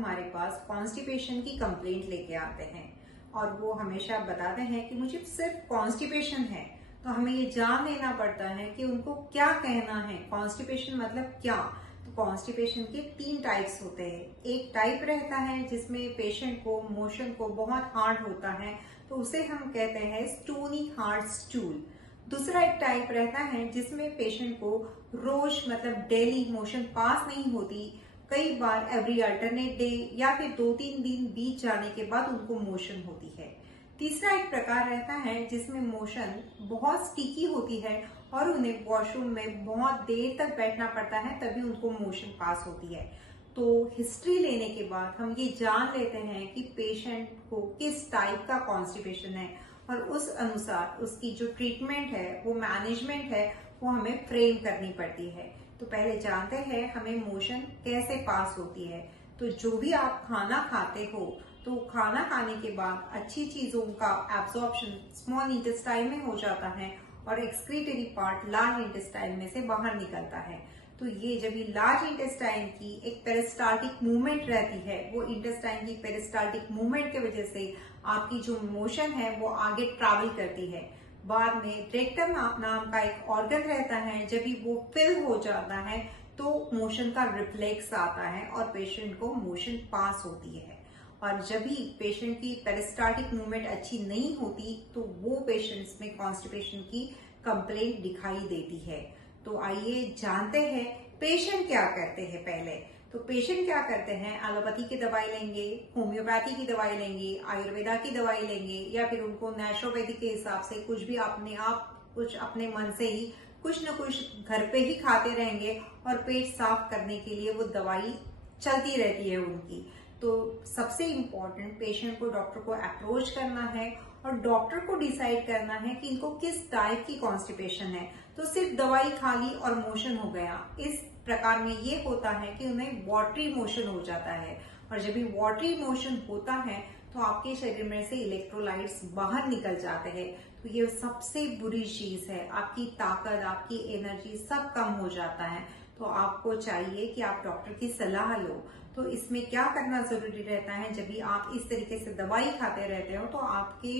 हमारे पास कॉन्स्टिपेशन की कंप्लेंट लेके आते हैं और वो हमेशा बताते हैं कि मुझे सिर्फ कॉन्स्टिपेशन है। तो हमें ये जान लेना पड़ता है कि उनको क्या कहना है, कॉन्स्टिपेशन मतलब क्या। तो कॉन्स्टिपेशन के 3 टाइप्स होते हैं। एक टाइप रहता है जिसमें पेशेंट को मोशन को बहुत हार्ड होता है, तो उसे हम कहते हैं स्टोनी हार्ड स्टूल। दूसरा एक टाइप रहता है जिसमें पेशेंट को रोज मतलब डेली मोशन पास नहीं होती, कई बार एवरी अल्टरनेट डे या फिर 2-3 दिन बीत जाने के बाद उनको मोशन होती है। तीसरा एक प्रकार रहता है जिसमें मोशन बहुत स्टिकी होती है और उन्हें वॉशरूम में बहुत देर तक बैठना पड़ता है, तभी उनको मोशन पास होती है। तो हिस्ट्री लेने के बाद हम ये जान लेते हैं कि पेशेंट को किस टाइप का कॉन्स्टिपेशन है और उस अनुसार उसकी जो ट्रीटमेंट है, वो मैनेजमेंट है, वो हमें फ्रेम करनी पड़ती है। तो पहले जानते हैं हमें मोशन कैसे पास होती है। तो जो भी आप खाना खाते हो, तो खाना खाने के बाद अच्छी चीजों का एब्जॉर्प्शन स्मॉल इंटेस्टाइन में हो जाता है और एक्सक्रीटरी पार्ट लार्ज इंटेस्टाइन में से बाहर निकलता है। तो ये जब ये लार्ज इंटेस्टाइन की एक पेरिस्टाल्टिक मूवमेंट रहती है, वो इंटेस्टाइन की पेरिस्टाल्टिक मूवमेंट की वजह से आपकी जो मोशन है वो आगे ट्रैवल करती है। बाद में रेक्टम नाम का एक ऑर्गन रहता है, जब भी वो फिल हो जाता है तो मोशन का रिफ्लेक्स आता है और पेशेंट को मोशन पास होती है। और जब भी पेशेंट की पेरिस्टाल्टिक मूवमेंट अच्छी नहीं होती तो वो पेशेंट्स में कॉन्स्टिपेशन की कंप्लेंट दिखाई देती है। तो आइए जानते हैं पेशेंट क्या करते हैं। पहले तो पेशेंट क्या करते हैं, एलोपैथी की दवाई लेंगे, होम्योपैथी की दवाई लेंगे, आयुर्वेदा की दवाई लेंगे, या फिर उनको नेचुरोपैथी के हिसाब से कुछ भी अपने आप कुछ अपने मन से ही कुछ न कुछ घर पे ही खाते रहेंगे और पेट साफ करने के लिए वो दवाई चलती रहती है उनकी। तो सबसे इम्पोर्टेंट पेशेंट को डॉक्टर को अप्रोच करना है और डॉक्टर को डिसाइड करना है कि इनको किस टाइप की कॉन्स्टिपेशन है। तो सिर्फ दवाई खा ली और मोशन हो गया, इस प्रकार में ये होता है कि उन्हें वाटरी मोशन हो जाता है। और जब भी वाटरी मोशन होता है तो आपके शरीर में से इलेक्ट्रोलाइट्स बाहर निकल जाते हैं। तो ये सबसे बुरी चीज है, आपकी ताकत, आपकी एनर्जी सब कम हो जाता है। तो आपको चाहिए कि आप डॉक्टर की सलाह लो। तो इसमें क्या करना जरूरी रहता है, जब भी आप इस तरीके से दवाई खाते रहते हो तो आपके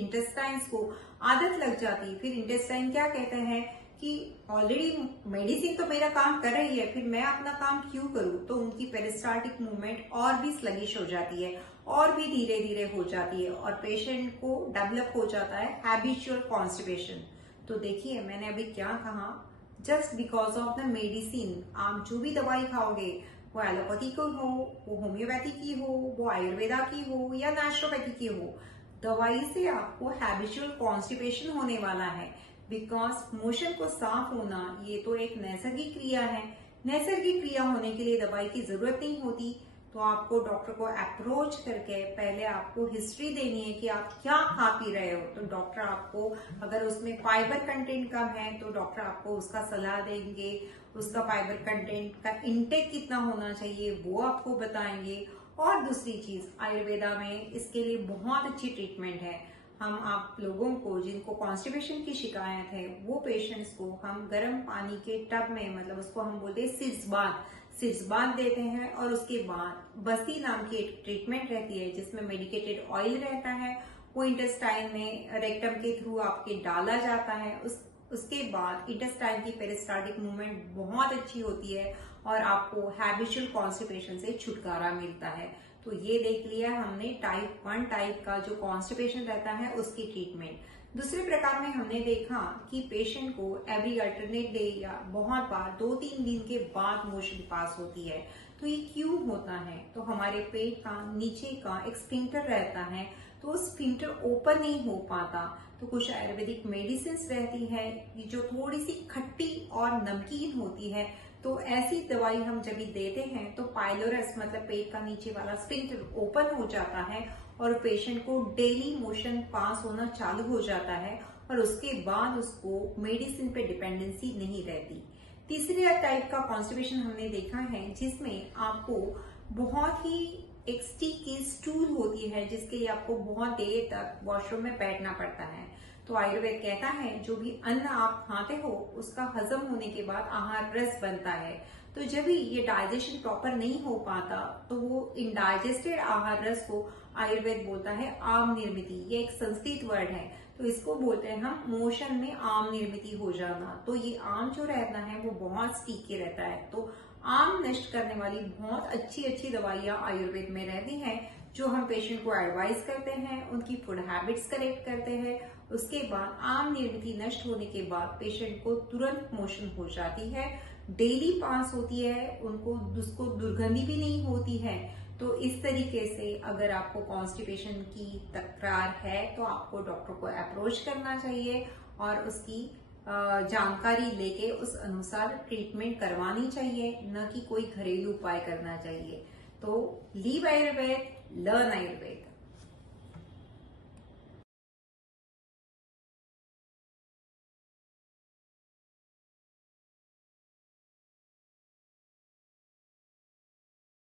इंटेस्टाइन्स को आदत लग जाती है। फिर इंटेस्टाइन क्या कहते हैं कि ऑलरेडी मेडिसिन तो मेरा काम कर रही है, फिर मैं अपना काम क्यों करूं। तो उनकी पेरिस्टाल्टिक मूवमेंट और भी स्लगिश हो जाती है और भी धीरे धीरे हो जाती है और पेशेंट को डेवलप हो जाता है हैबिचुअल कॉन्स्टिपेशन। तो देखिए मैंने अभी क्या कहा, just because of the medicine आप जो भी दवाई खाओगे, वो एलोपैथी की हो, वो होम्योपैथी की हो, वो आयुर्वेदा की हो या नेचुरोपैथी की हो, दवाई से आपको हैबिचुअल कॉन्स्टिपेशन होने वाला है। बिकॉज मोशन को साफ होना ये तो एक नैसर्गिक क्रिया है। नैसर्गिक क्रिया होने के लिए दवाई की जरूरत नहीं होती। तो आपको डॉक्टर को अप्रोच करके पहले आपको हिस्ट्री देनी है कि आप क्या खा पी रहे हो। तो डॉक्टर आपको, अगर उसमें फाइबर कंटेंट कम है तो डॉक्टर आपको उसका सलाह देंगे, उसका फाइबर कंटेंट का इंटेक कितना होना चाहिए वो आपको बताएंगे। और दूसरी चीज, आयुर्वेदा में इसके लिए बहुत अच्छी ट्रीटमेंट है। हम आप लोगों को जिनको कॉन्स्टिपेशन की शिकायत है, वो पेशेंट्स को हम गर्म पानी के टब में, मतलब उसको हम बोलते हैं सिर्स बाथ देते हैं। और उसके बाद बस्ती नाम की एक ट्रीटमेंट रहती है जिसमें मेडिकेटेड ऑयल रहता है, वो इंटेस्टाइन में रेक्टम के थ्रू आपके डाला जाता है। उसके बाद इंटेस्टाइन की पेरिस्टाल्टिक मूवमेंट बहुत अच्छी होती है और आपको हैबिचुअल कॉन्स्टिपेशन से छुटकारा मिलता है। तो ये देख लिया हमने टाइप 1 टाइप का जो कॉन्स्टिपेशन रहता है उसकी ट्रीटमेंट। दूसरे प्रकार में हमने देखा कि पेशेंट को एवरी अल्टरनेट डे या बहुत बार 2-3 दिन के बाद मोशन पास होती है। तो ये क्यों होता है, तो हमारे पेट का नीचे का एक स्फिंक्टर रहता है, तो वो स्फिंक्टर ओपन नहीं हो पाता। तो कुछ आयुर्वेदिक मेडिसिन रहती है जो थोड़ी सी खट्टी और नमकीन होती है। तो ऐसी दवाई हम जब भी देते हैं तो पाइलोरस मतलब पेट का नीचे वाला स्फिंक्टर ओपन हो जाता है और पेशेंट को डेली मोशन पास होना चालू हो जाता है और उसके बाद उसको मेडिसिन पे डिपेंडेंसी नहीं रहती। तीसरे टाइप का कॉन्स्टिपेशन हमने देखा है जिसमें आपको बहुत ही एक स्टिकी स्टूल होती है जिसके लिए आपको बहुत देर तक वॉशरूम में बैठना पड़ता है। तो आयुर्वेद कहता है जो भी अन्न आप खाते हो उसका हजम होने के बाद आहार रस बनता है। तो जब भी ये डाइजेशन प्रॉपर नहीं हो पाता तो वो इनडाइजेस्टेड आहार रस को आयुर्वेद बोलता है आम निर्मिति। ये एक संस्कृत वर्ड है, तो इसको बोलते हैं हम मोशन में आम निर्मिति हो जाना। तो ये आम जो रहता है वो बहुत स्टिकी रहता है। तो आम नष्ट करने वाली बहुत अच्छी अच्छी दवाइयां आयुर्वेद में रहती हैं, जो हम पेशेंट को एडवाइस करते हैं, उनकी फूड हैबिट्स करेक्ट करते हैं। उसके बाद आम निर्मिति नष्ट होने के बाद पेशेंट को तुरंत मोशन हो जाती है, डेली पास होती है, उसको दुर्गंधी भी नहीं होती है। तो इस तरीके से अगर आपको कॉन्स्टिपेशन की तकरार है तो आपको डॉक्टर को अप्रोच करना चाहिए और उसकी जानकारी लेके उस अनुसार ट्रीटमेंट करवानी चाहिए, न कि कोई घरेलू उपाय करना चाहिए। तो लीव आयुर्वेद, लर्न आयुर्वेद।